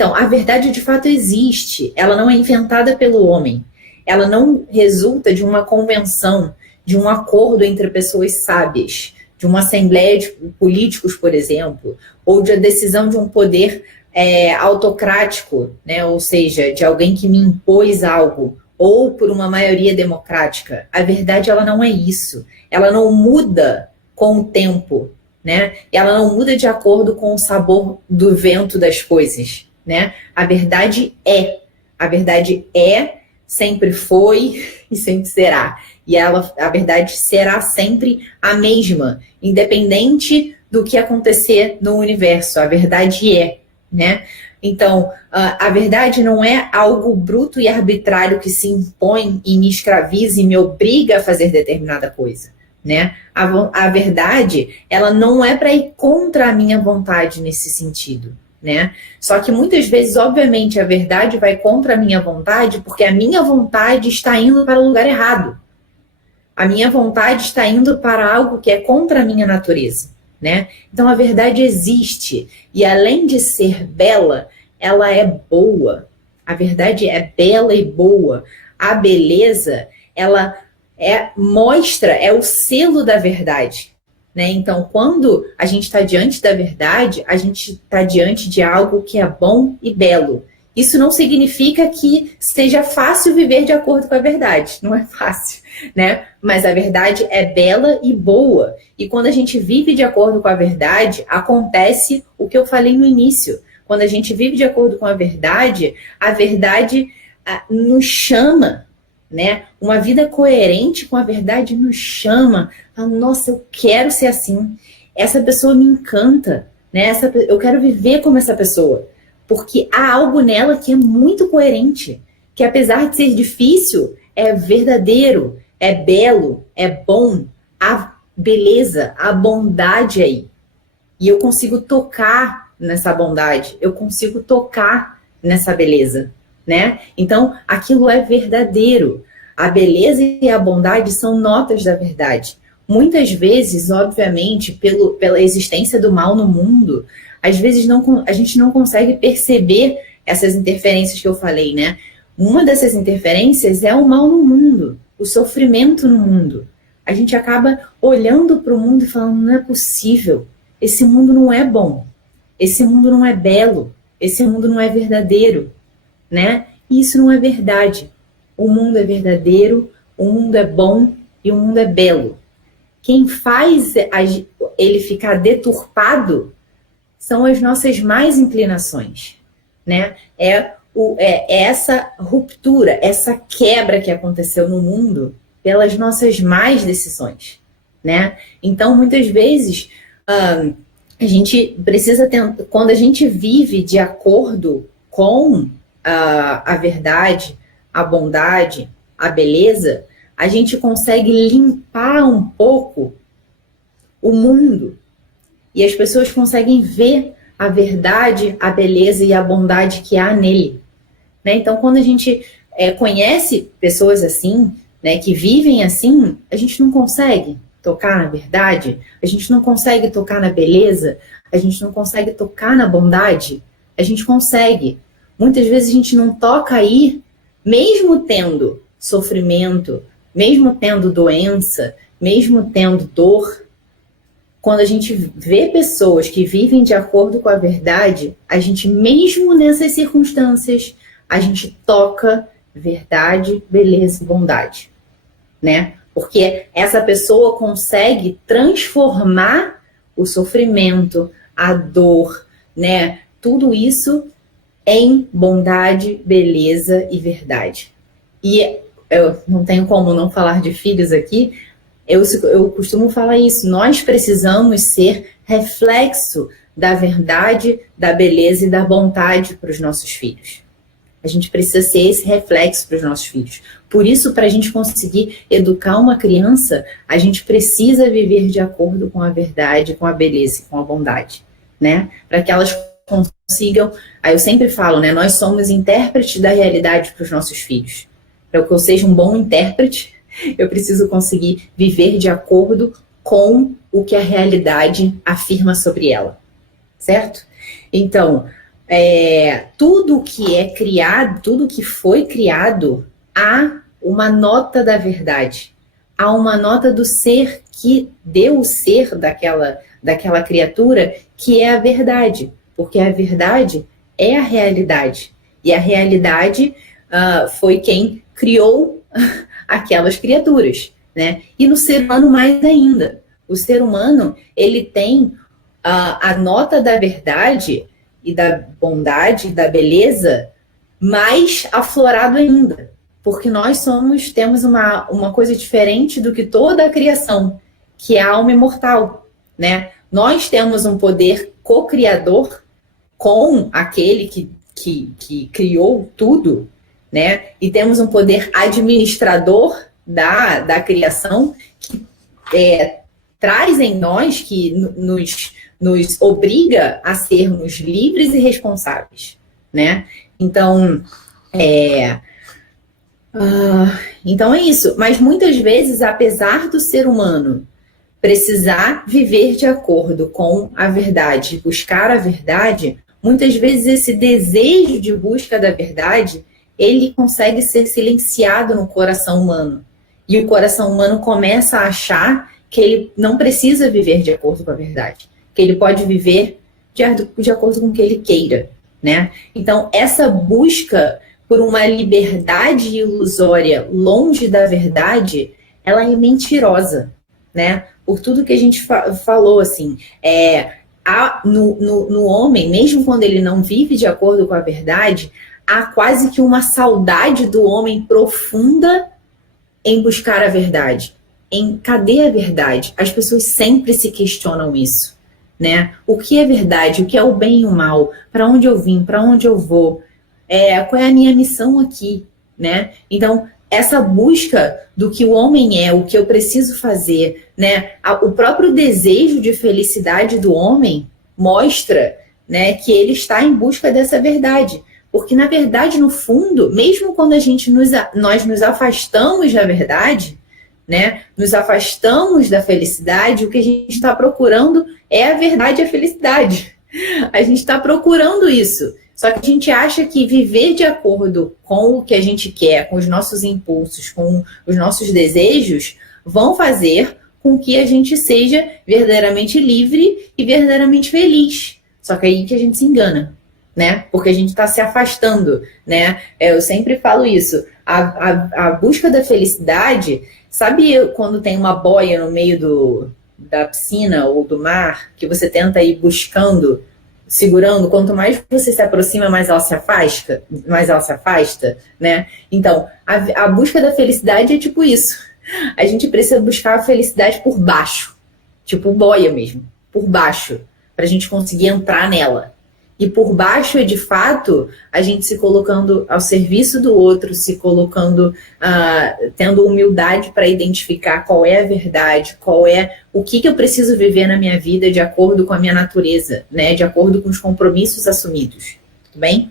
Então, a verdade de fato existe, ela não é inventada pelo homem, ela não resulta de uma convenção, de um acordo entre pessoas sábias, de uma assembleia de políticos, por exemplo, ou de a decisão de um poder autocrático, né? Ou seja, de alguém que me impôs algo, ou por uma maioria democrática. A verdade, ela não é isso. Ela não muda com o tempo, né? Ela não muda de acordo com o sabor do vento das coisas, né? A verdade é, sempre foi e sempre será. E a verdade será sempre a mesma, independente do que acontecer no universo. A verdade é, né? Então, a verdade não é algo bruto e arbitrário que se impõe e me escraviza e me obriga a fazer determinada coisa, né? A verdade, ela não é para ir contra a minha vontade nesse sentido, né? Só que muitas vezes, obviamente, a verdade vai contra a minha vontade porque a minha vontade está indo para o lugar errado. A minha vontade está indo para algo que é contra a minha natureza, né? Então a verdade existe e além de ser bela, ela é boa. A verdade é bela e boa. A beleza, ela mostra, é o selo da verdade, né? Então quando a gente está diante da verdade, a gente está diante de algo que é bom e belo. Isso não significa que seja fácil viver de acordo com a verdade. Não é fácil, né? Mas a verdade é bela e boa. E quando a gente vive de acordo com a verdade, acontece o que eu falei no início. Quando a gente vive de acordo com a verdade nos chama, né? Uma vida coerente com a verdade nos chama. Fala, nossa, eu quero ser assim. Essa pessoa me encanta, né? Eu quero viver como essa pessoa. Porque há algo nela que é muito coerente, que apesar de ser difícil, é verdadeiro, é belo, é bom, há beleza, há bondade aí. E eu consigo tocar nessa bondade, eu consigo tocar nessa beleza, né? Então, aquilo é verdadeiro. A beleza e a bondade são notas da verdade. Muitas vezes, obviamente, pela existência do mal no mundo, às vezes a gente não consegue perceber essas interferências que eu falei, né? Uma dessas interferências é o mal no mundo, o sofrimento no mundo. A gente acaba olhando para o mundo e falando, não é possível, esse mundo não é bom, esse mundo não é belo, esse mundo não é verdadeiro, né? E isso não é verdade. O mundo é verdadeiro, o mundo é bom e o mundo é belo. Quem faz ele ficar deturpado são as nossas más inclinações, né? É essa ruptura, essa quebra que aconteceu no mundo pelas nossas más decisões, né? Então, muitas vezes, a gente precisa quando a gente vive de acordo com a verdade, a bondade, a beleza, a gente consegue limpar um pouco o mundo. E as pessoas conseguem ver a verdade, a beleza e a bondade que há nele, né? Então, quando a gente conhece pessoas assim, né, que vivem assim, a gente não consegue tocar na verdade, a gente não consegue tocar na beleza, a gente não consegue tocar na bondade, a gente consegue. Muitas vezes a gente não toca aí, mesmo tendo sofrimento, mesmo tendo doença, mesmo tendo dor. Quando a gente vê pessoas que vivem de acordo com a verdade, a gente, mesmo nessas circunstâncias, a gente toca verdade, beleza e bondade, né? Porque essa pessoa consegue transformar o sofrimento, a dor, né? Tudo isso em bondade, beleza e verdade. E eu não tenho como não falar de filhos aqui. Eu costumo falar isso, nós precisamos ser reflexo da verdade, da beleza e da bondade para os nossos filhos. A gente precisa ser esse reflexo para os nossos filhos. Por isso, para a gente conseguir educar uma criança, a gente precisa viver de acordo com a verdade, com a beleza e com a bondade, né? Para que elas consigam... Aí eu sempre falo, né? Nós somos intérpretes da realidade para os nossos filhos. Para que eu seja um bom intérprete, eu preciso conseguir viver de acordo com o que a realidade afirma sobre ela, certo? Então, tudo que é criado, tudo que foi criado, há uma nota da verdade. Há uma nota do ser que deu o ser daquela criatura, que é a verdade. Porque a verdade é a realidade. E a realidade foi quem criou aquelas criaturas, né? E no ser humano mais ainda. O ser humano, ele tem a nota da verdade e da bondade, da beleza, mais aflorado ainda. Porque nós temos uma coisa diferente do que toda a criação, que é a alma imortal, né? Nós temos um poder co-criador com aquele que criou tudo, né? E temos um poder administrador da criação que traz em nós, que nos obriga a sermos livres e responsáveis, né? Então, então é isso. Mas muitas vezes, apesar do ser humano precisar viver de acordo com a verdade, buscar a verdade, muitas vezes esse desejo de busca da verdade, ele consegue ser silenciado no coração humano. E o coração humano começa a achar que ele não precisa viver de acordo com a verdade, que ele pode viver de acordo com o que ele queira, né? Então, essa busca por uma liberdade ilusória longe da verdade, ela é mentirosa, né? Por tudo que a gente falou, assim, no homem, mesmo quando ele não vive de acordo com a verdade, há quase que uma saudade do homem profunda em buscar a verdade. Cadê a verdade? As pessoas sempre se questionam isso, né? O que é verdade? O que é o bem e o mal? Para onde eu vim? Para onde eu vou? Qual é a minha missão aqui, né? Então, essa busca do que o homem é, o que eu preciso fazer, né? O próprio desejo de felicidade do homem mostra, né, que ele está em busca dessa verdade. Porque, na verdade, no fundo, mesmo quando nós nos afastamos da verdade, né, nos afastamos da felicidade, o que a gente está procurando é a verdade e a felicidade. A gente está procurando isso. Só que a gente acha que viver de acordo com o que a gente quer, com os nossos impulsos, com os nossos desejos, vão fazer com que a gente seja verdadeiramente livre e verdadeiramente feliz. Só que é aí que a gente se engana, né? Porque a gente está se afastando, né? Eu sempre falo isso. A busca da felicidade, sabe quando tem uma boia no meio da piscina ou do mar, que você tenta ir buscando, segurando, quanto mais você se aproxima, mais ela se afasta, né? Então, a busca da felicidade é tipo isso. A gente precisa buscar a felicidade por baixo, tipo boia mesmo, por baixo, para a gente conseguir entrar nela. E por baixo é, de fato, a gente se colocando ao serviço do outro, se colocando, tendo humildade para identificar qual é a verdade, o que eu preciso viver na minha vida de acordo com a minha natureza, né? De acordo com os compromissos assumidos. Tudo bem?